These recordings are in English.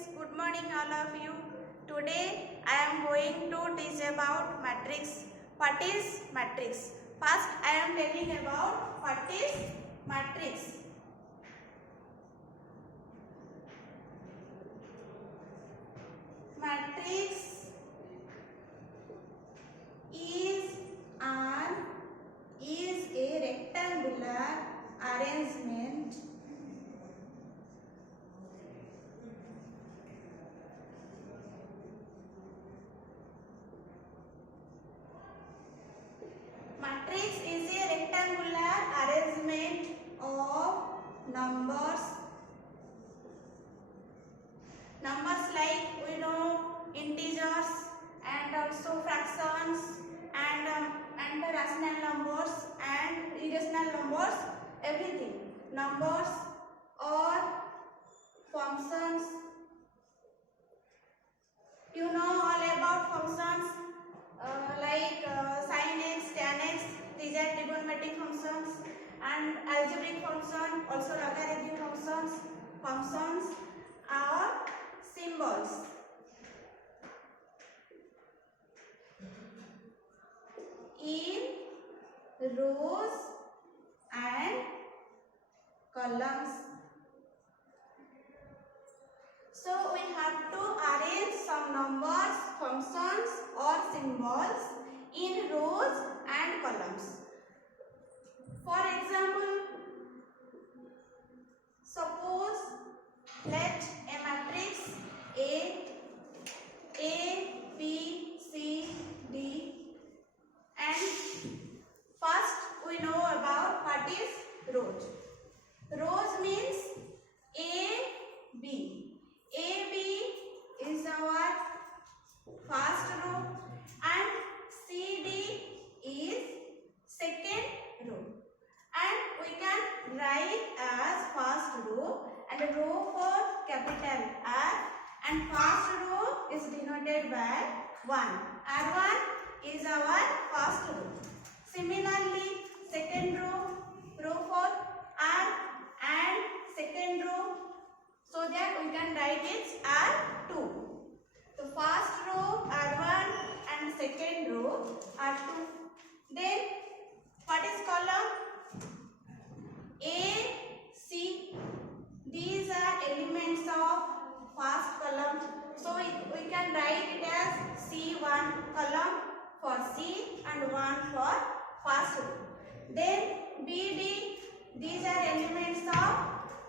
students, good morning all of you. Today I am going to teach about matrix. What is matrix? First I am telling about what is matrix. Matrix is a rectangular arrangement Matrix is a rectangular arrangement of numbers. Numbers like we know integers and also fractions and rational numbers and irrational numbers, everything. Numbers or functions. You know all about functions like sin x, tan x. These are trigonometric functions and algebraic function, also logarithmic functions. Functions are symbols. In rows and columns. So we have to arrange some numbers, functions or symbols in rows and columns. For example, suppose let a matrix A, B, C, D, and first we know about what is rows. Rows means A, B. A, B is our first row and C, D is second row. And we can write as first row and row for capital R, and first row is denoted by 1. R1 is our first row. Similarly, second row for R and second row, so that we can write it R2. So first row R1 and second row R2. Then what is column? A, C. These are elements of first column. So we can write it as C1 column for C and 1 for first row. Then B, D. These are elements of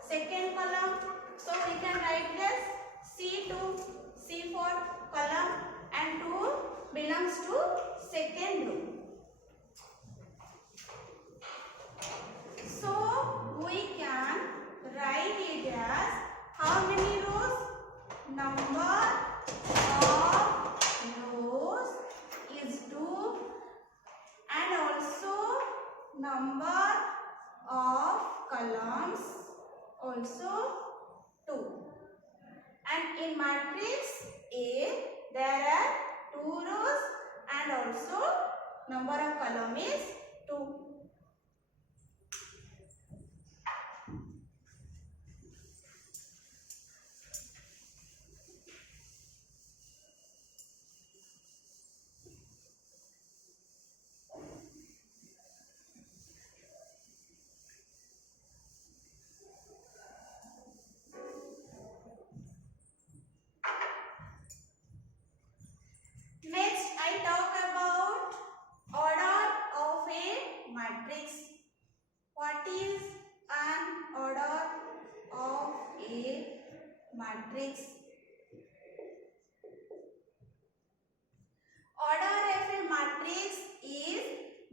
second column. So we can write it as C2, C4 column, and 2 belongs to second row. So we can write it as how many rows? Number of rows is 2 and also number of columns also 2. And in matrix A there are 2 rows and also number of column is 2. Next, I talk about order of a matrix. What is an order of a matrix? Order of a matrix is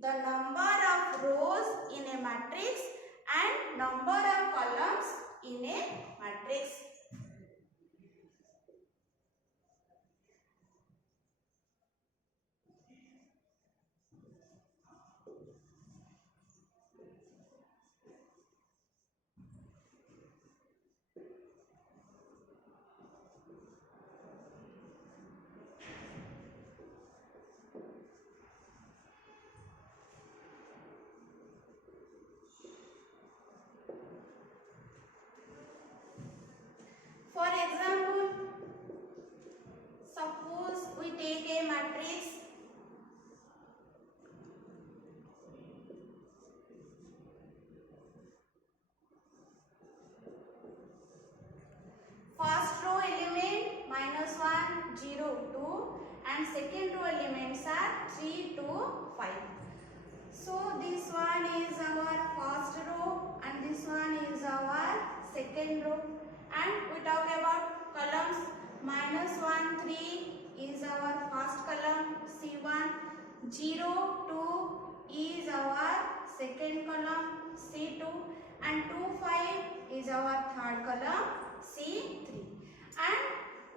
the number of rows in a matrix and number of columns in a matrix. 0, 2, and second row elements are 3 to 5. So this one is our first row and this one is our second row. And we talk about columns. -1, 3 is our first column, C1. 0, 2 is our second column, C2. And 2, 5 is our third column, C3. And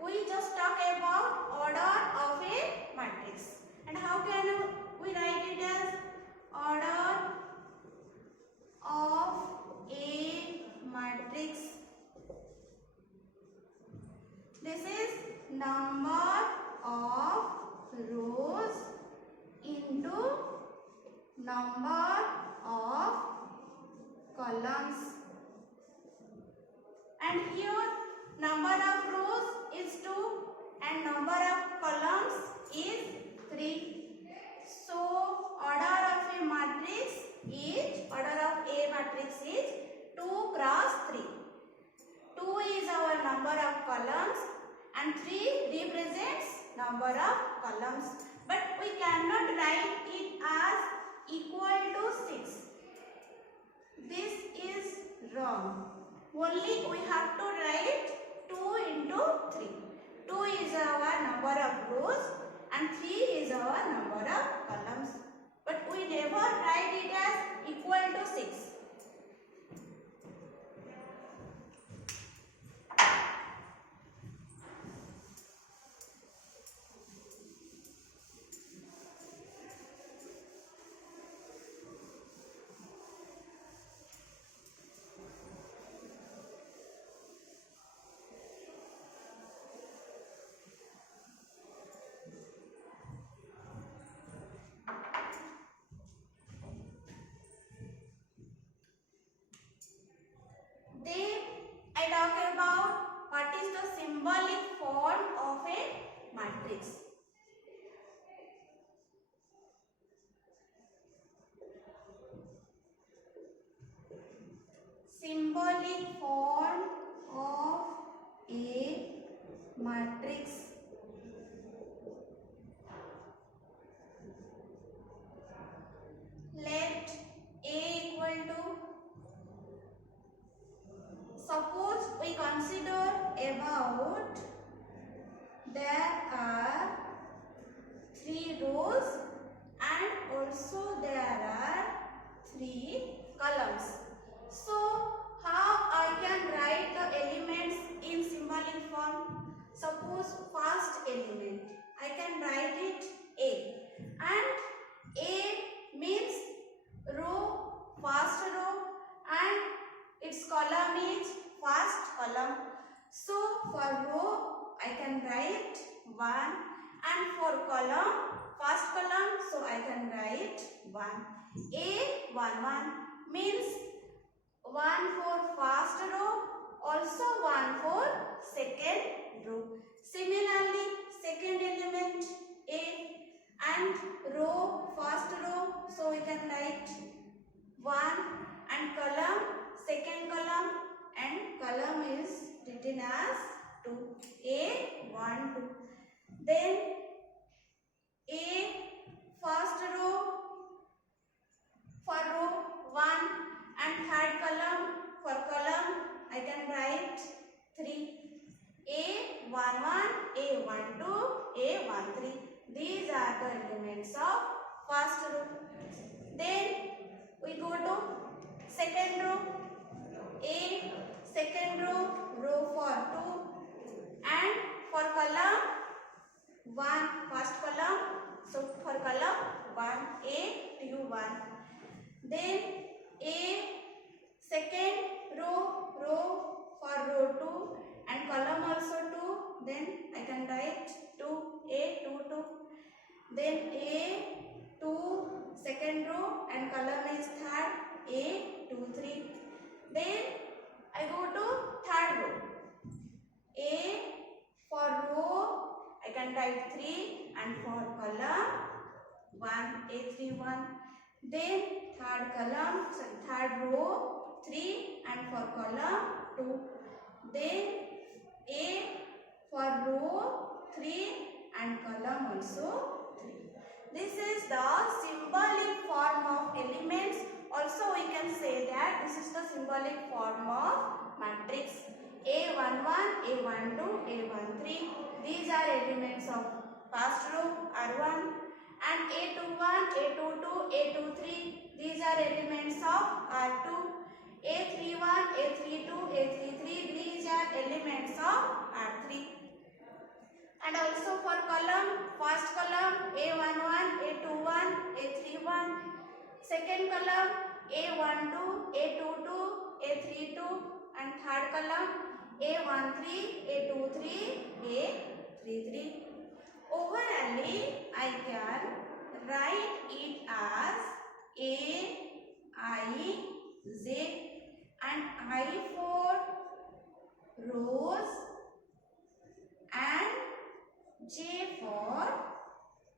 we just talk about order of a matrix. And how can we write it as order of a matrix? This is number of rows into number of columns. And here number of rows is 2 and number of columns is 3. So order of a matrix is 2 cross 3. 2 is our number of columns and 3 represents number of columns. But we cannot write it as equal to 6. This is wrong. Only we have to write 2 into 3. 2 is our number of rows and 3 is our number of columns. But we never write it as equal to 6. Then I talk about what is the symbolic form of a matrix. Symbolic form of a matrix. Let A equal to, suppose we consider about there are 3 rows and also there are 3 columns. So how I can write the elements in symbolic form? Suppose first element I can write it A, and A means row, first row, and its column is first column. So for row I can write 1, and for column, first column, so I can write 1. A 1 1 means 1 for first row, also 1 for second row. Similarly, second element A and row, first row, so we can write 1, and column, second column, and column is written as 2. A 1 2. Then A first row, for row 1, and third column, for column I can write 3. A 1 1, A 1 2, A 1 3. These are the elements of first row. Then we go to second row. A second row, row for 2, and for column 1, first column, so for column 1, A 2 1. Then A second row, row for row 2 and column also 2, then I can write 2, A 2 2. Then A 2 second row and column is third, A 2 3. Then I go to third row. A for row I can write 3, and for column 1, A 3 1. Then third column, sorry, third row 3, and for column 2. Then A for row 3 and column also 3. This is the symbolic form of elements. Also we can say that this is the symbolic form of matrix. A11, A12, A13. These are elements of first row R1, and A21, A22, A23. These are elements of R2. A31, A32, A33. These are elements of R3. And also for column, first column A11, A21, A31. Second column A12, A22, A32. And third column A13, A23, A33. Overally, I can write it as A, I, Z, and I for rows and J for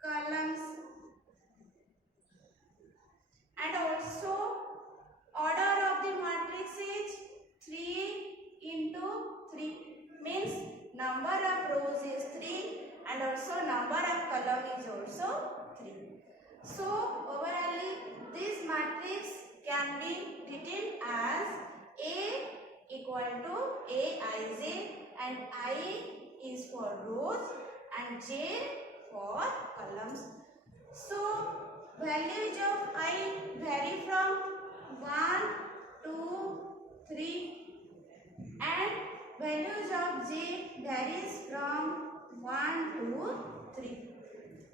columns. And also order of the matrix is 3 into 3, means number of rows is 3 and also number of column is also 3. So overall this matrix can be written as A equal to Aij, and I is for rows and J for columns. So values of I vary from 1 to 3 and values of J varies from 1 to 3.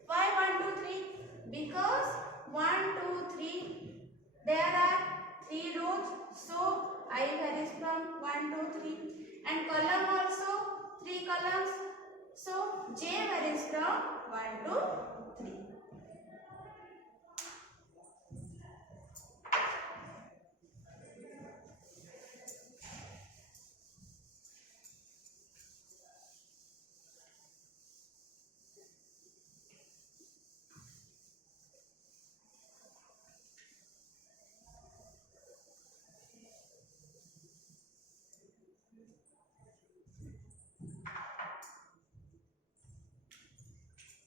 Why 1 to 3? Because 1 to 3 there are 3 rows, so I varies from 1 to 3, and column also 3 columns, so J varies from 1 to 3.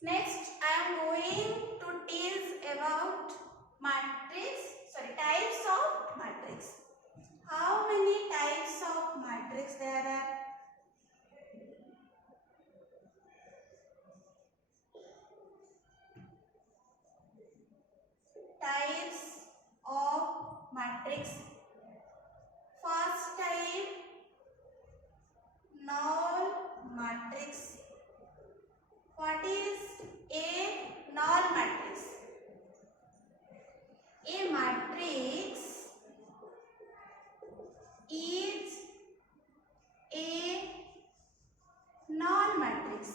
Next, I am going to teach about types of matrix. How many types of matrix there are? Types of matrix. First type, null matrix. What is a null matrix? A matrix is a null matrix.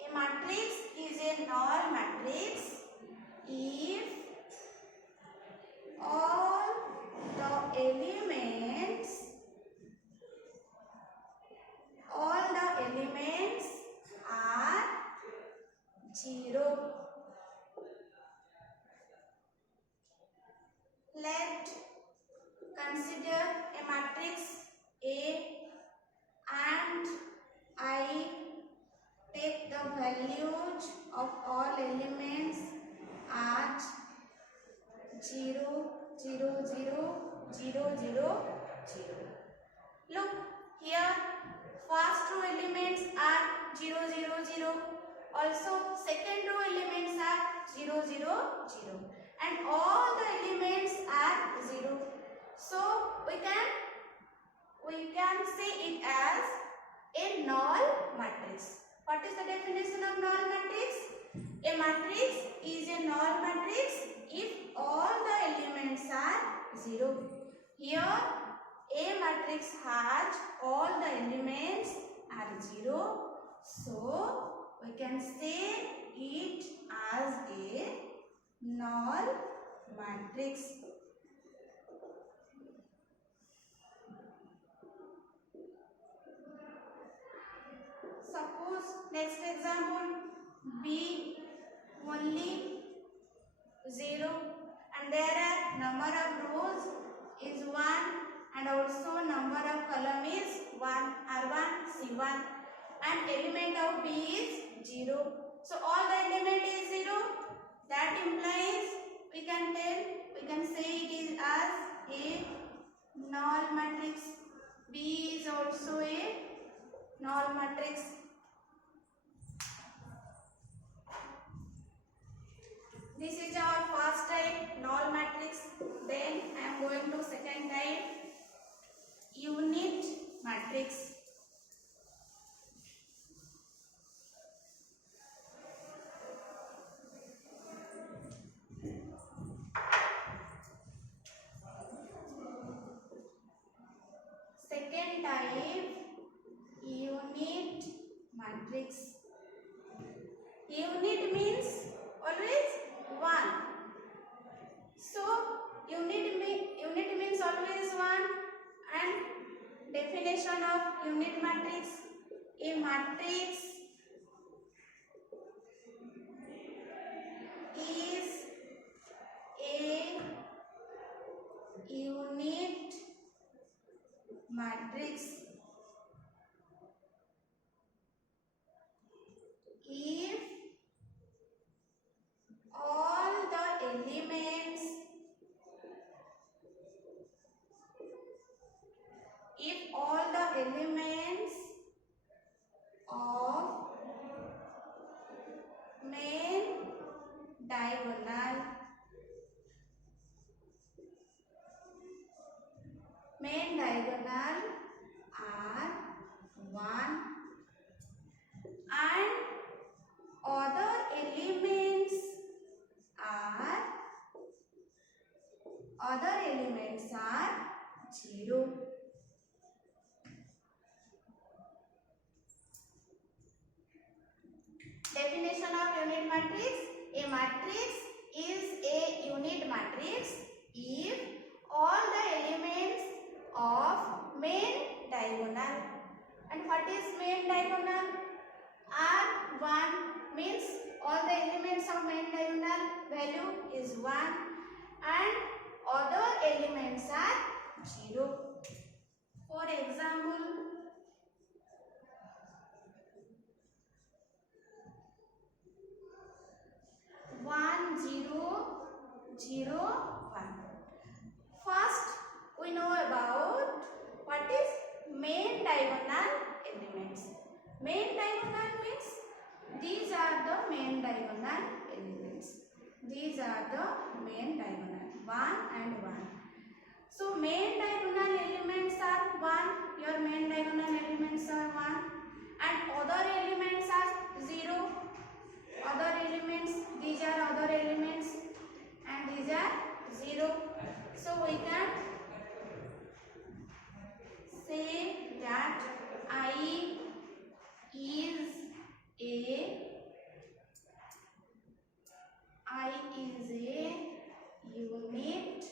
A matrix is a null matrix if all the elements are 0. Let's consider a matrix A and I take the values of all elements at 0, 0, 0, 0, 0, 0. Look here, first row elements are 0, 0, 0. Also second row elements are 0, 0, 0. And all the elements are 0. So we can say it as a null matrix. What is the definition of null matrix? A matrix is a null matrix if all the elements are 0. Here a matrix has all the elements are 0. So we can say it as a null matrix. Suppose next example, B only 0 and there are number of rows is 1 and also number of column is 1. I and element of B is 0. So all the element is 0. That implies we can say it is as a null matrix. B is also a null matrix. This is our first type, null matrix. Then I am going to second type, unit matrix. Second type, unit matrix. Unit means always 1. So unit means always 1. And definition of unit matrix: a matrix is a unit matrix if all the elements of main diagonal are 1 and other elements are 0. Definition of unit matrix: a matrix is a unit matrix if all the elements of main diagonal, and what is main diagonal? R1 means all the elements of main diagonal value is 1 and other elements are 0. For example, 1 0 0 1. First we know about what is main diagonal elements. Main diagonal means these are the main diagonal elements. These are the main diagonal 1 and 1. So main diagonal elements are 1. Your main diagonal elements are 1 and other elements are 0. Other elements, these are other elements and these are 0. So we can say that I is a unit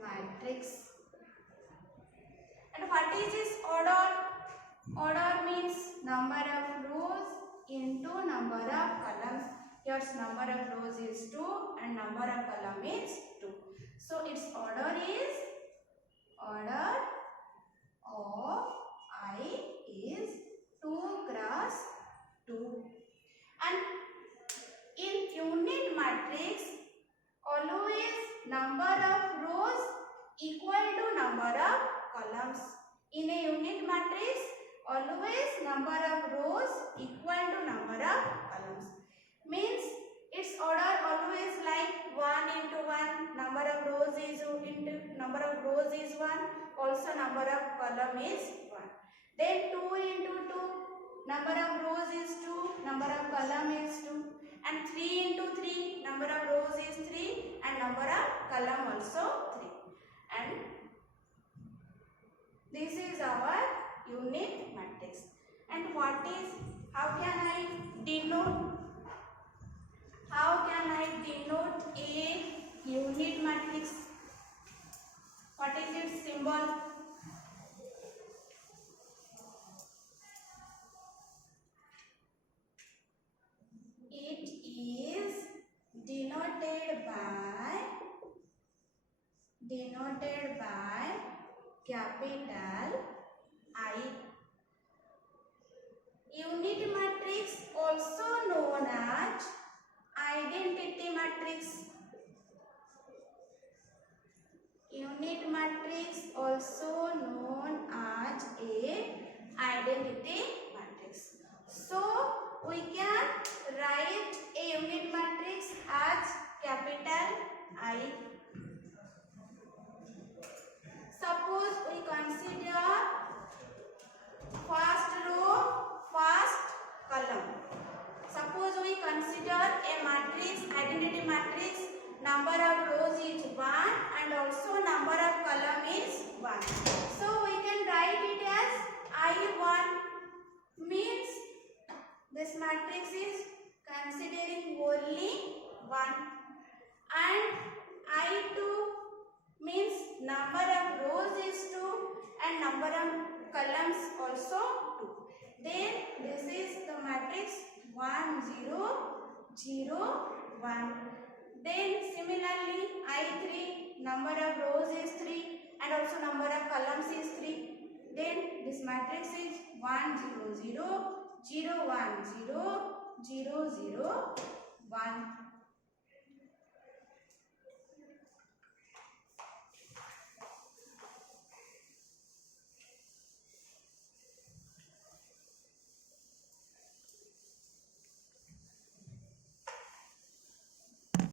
matrix. And what is its order? Order means number of rows into number of columns. Here number of rows is 2 and number of column is 2. So its order is order of I is 2 cross 2. And in unit matrix always number of rows equal to number of columns. In a unit matrix always number of rows equal to number of columns. Means its order always like 1 into 1, number of rows is 1, also number of column is 1. Then 2 into 2, number of rows is 2, number of column is 2. And 3 into 3, number of rows is 3 and number of column also 3. And this is our unit matrix. And how can I denote a unit matrix? What is its symbol? It is denoted by capital I. this matrix is considering only 1, and I2 means number of rows is 2 and number of columns also 2. Then this is the matrix 1 0 0 1. Then similarly I3 number of rows is 3 and also number of columns is 3. Then this matrix is 1 0 0 0 1 0 0 0 1.